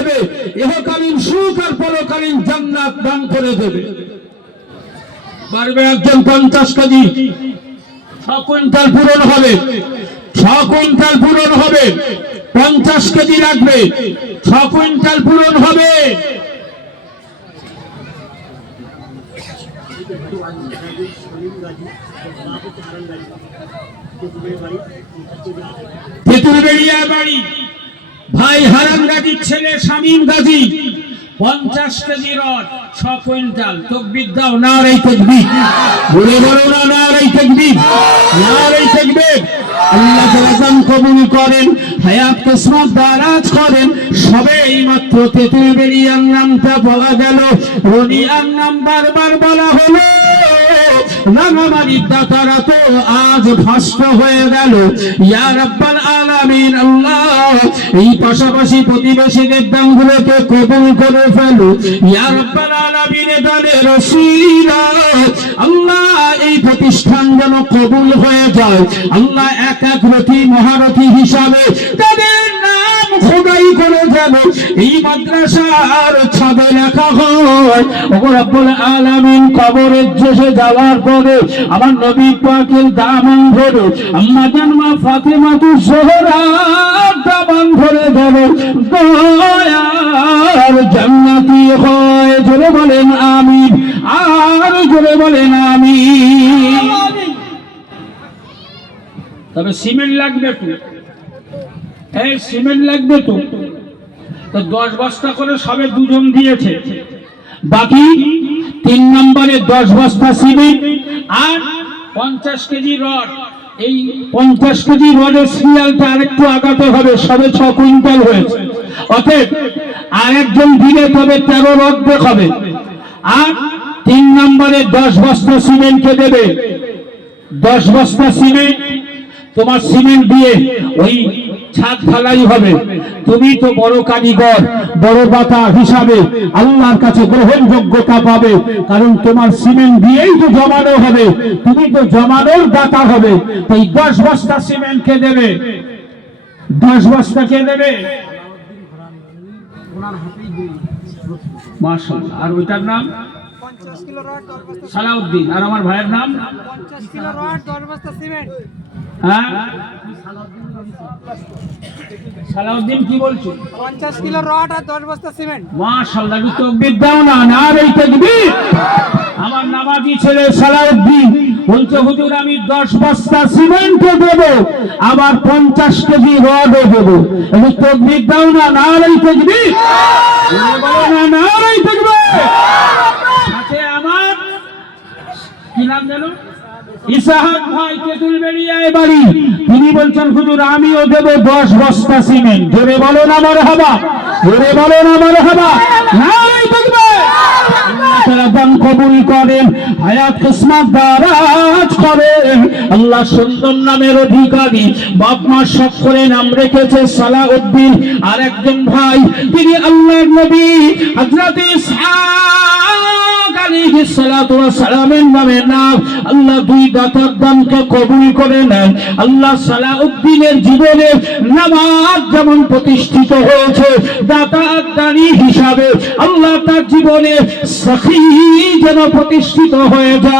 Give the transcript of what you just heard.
দেবে, ইহকালীন সুখ আর পরকালীন জান্নাত দান করে দেবে। পারবে একজন 50 কেজি 6 কুইন্টাল পূরণ হবে, 6 কুইন্টাল পূরণ হবে, 50 কেজি রাখবে, 6 কুইন্টাল পূরণ হবে। তেতুলবেড়িয়া বাড়ি, ভাই হারান গাজীর ছেলে Shamim Gazi, 50 KG rod, 6 quintal. তাকবীর দাও, নারে তাকবীর, বলে বলো না নারে তাকবীর, নারে তাকবীর। আল্লাহ তাআলা কবুল করেন, হায়াত কিসমত দারাজ করেন। সবে এই মাত্র তেতুলবেড়িয়ার নামটা বলা গেল, রনিয়ার নাম বারবার বলা হলো। রাঙামাটির দাতারা তো আজ ভস্ম হয়ে গেল। ইয়া রাব্বাল আলামিন, আল্লাহ এই পাশাপাশি প্রতিবেশীদের দানগুলোকে কবুল করে ফেলো। ইয়া রাব্বাল আলামিন, দানের ওসিলা আল্লাহ এই প্রতিষ্ঠান যেন কবুল হয়ে যায়। আল্লাহ এক এক রথী মহারথী হিসাবে তাদের নাম খোদাই করে যেন এই মাদ্রাসার ছাদে লেখা হয়। ওগো রাব্বুল আলামিন, কবরের দেশে যাওয়ার পরে আমার নবী পাকের দামান ধরে, আম্মা জান মা ফাতেমাতুজ জোহরার দামান ধরে যেন দয়ার জান্নাতি হয়। জোরে বলেন আমিন, আর জোরে বলেন আমিন। তবে সিমেন্ট লাগবে তো, এই সিমেন্ট লাগবে তো। 10 বস্তা করে সবে 2 জন দিয়েছে, বাকি 3 নম্বরে 10 বস্তা সিমেন্ট আর 50 কেজি রড। এই 50 কেজি রডের সিরিয়ালটা আরেকটু আগাতে হবে, সবে 6 কুইন্টাল হয়েছে। অতএব আরেকজন দিলে তবে 13 রড দেখাবে। আর 3 নম্বরে 10 বস্তা সিমেন্টকে দেবে। 10 বস্তা সিমেন্ট, তোমার সিমেন্ট দিয়ে ওই ছাদ ঢালাই হবে। তুমি তো বড় কারিগর, বড় দাতা হিসাবে আল্লাহর কাছে গ্রহণযোগ্যতা পাবে, কারণ তোমার সিমেন্ট দিয়েই তো জমানো হবে, তুমি তো জমানোর দাতা হবে। তো এই 10 বস্তা সিমেন্ট কে দেবে? 10 বস্তা কে দেবে? মাশাআল্লাহ। আর ওইটার নাম 50 কিলো রড 10 বস্তা সালাউদ্দিন। আর আমার ভাইয়ের নাম 50 কিলো রড 10 বস্তা সিমেন্ট। হ্যাঁ, সালাউদ্দিন কি বলছো? 50 কিলো রড আর 10 বস্তা সিমেন্ট। মাশাআল্লাহ, কি তাকবীর দাও না, নারে তাকবীর। আমার নামাজি ছেলে সালাউদ্দিন বলছে, হুজুর আমি 10 বস্তা সিমেন্ট দেব, আবার 50 কেজি রড দেব। এই তাকবীর দাও না, নারে তাকবীর, বলো না নারে তাকবীর। সাথে আমার কি নাম জানো? ইসাহাক ভাই, তেতুলবেড়িয়ায় বাড়ি। তিনি বলছেন, হুজুর আমিও দেব 10 বস্তা সিমেন্ট। জোরে বলো না মারহাবা, জোরে বলো না মারহাবা, নারে তাকবীর। আল্লাহ তাআলা দান কবুল করেন, হায়াত কিসমত দারাজ করেন। আল্লাহ সুন্দর নামের অধিকারী, বাপ মা সব করে নাম রেখেছে সালাউদ্দিন। আর একজন ভাই, তিনি আল্লাহর নবী হযরত ইসহাক আলাইহিস সালাতু ওয়াস সালামের নামে নাম। আল্লাহ 2 দাতার দানকে কবুল করে নেন। আল্লাহ সালাউদ্দিনের জীবনে নামাজ যেমন প্রতিষ্ঠিত হয়েছে, দাতার দানি হিসাবে আল্লাহ তার জীবনে সখী যেন প্রতিষ্ঠিত হয়ে যায়।